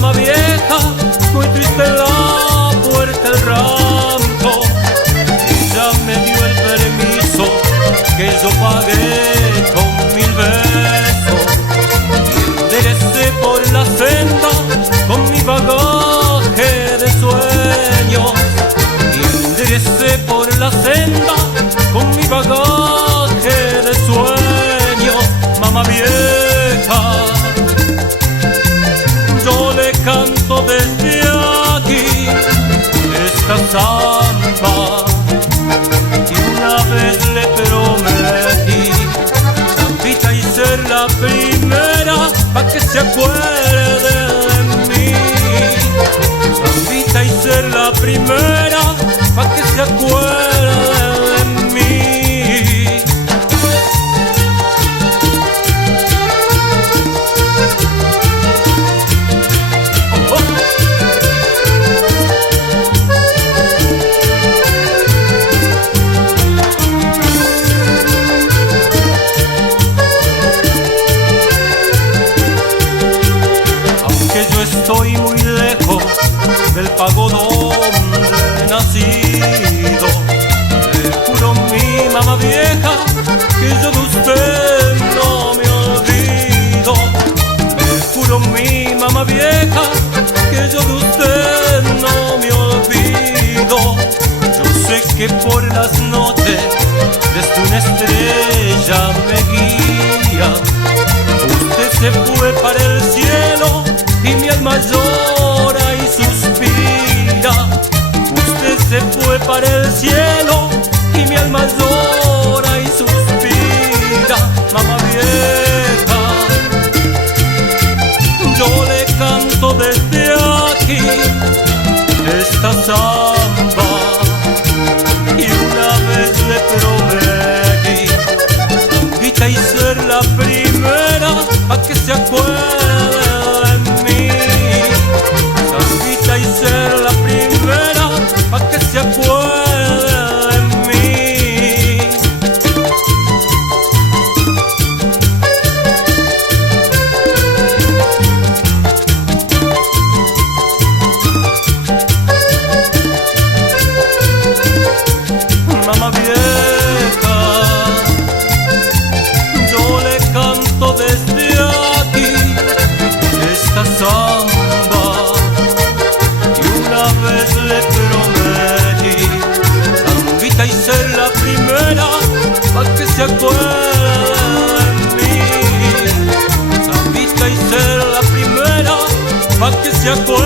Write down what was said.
mamá vieja, muy triste en la puerta el rancho. Ella me dio el permiso que yo pagué con 1000 besos. Y enderecé por la senda con mi bagaje de sueños. Y enderecé por la senda con mi bagaje de sueños. Mamá vieja, yo le canto desde aquí esta samba que una vez le prometí, sambita, y ser la primera pa' que se acuerde de mí. Sambita, y ser la primera pa' que se acuerde de mí. Estoy muy lejos del pago donde he nacido. Le juro, mi mamá vieja, que yo de usted no me olvido. Le juro, mi mamá vieja, que yo de usted no me olvido. Yo sé que por las noches desde una estrella me guía. Usted se fue para el cielo y mi alma llora y suspira. Usted se fue para el cielo y mi alma llora y suspira. Mamá vieja, yo le canto desde aquí esta samba y una vez le prometí, sambita, y ser la primera pa' que se acuerde de mí. Sambita, y ser la primera pa' que se acuerde de mí. Mamá vieja, yo le canto desde aquí esta samba y una vez le prometí, sambita, y ser la primera pa' que se acuerde de mí. Sambita, y ser la primera pa' que se acuerde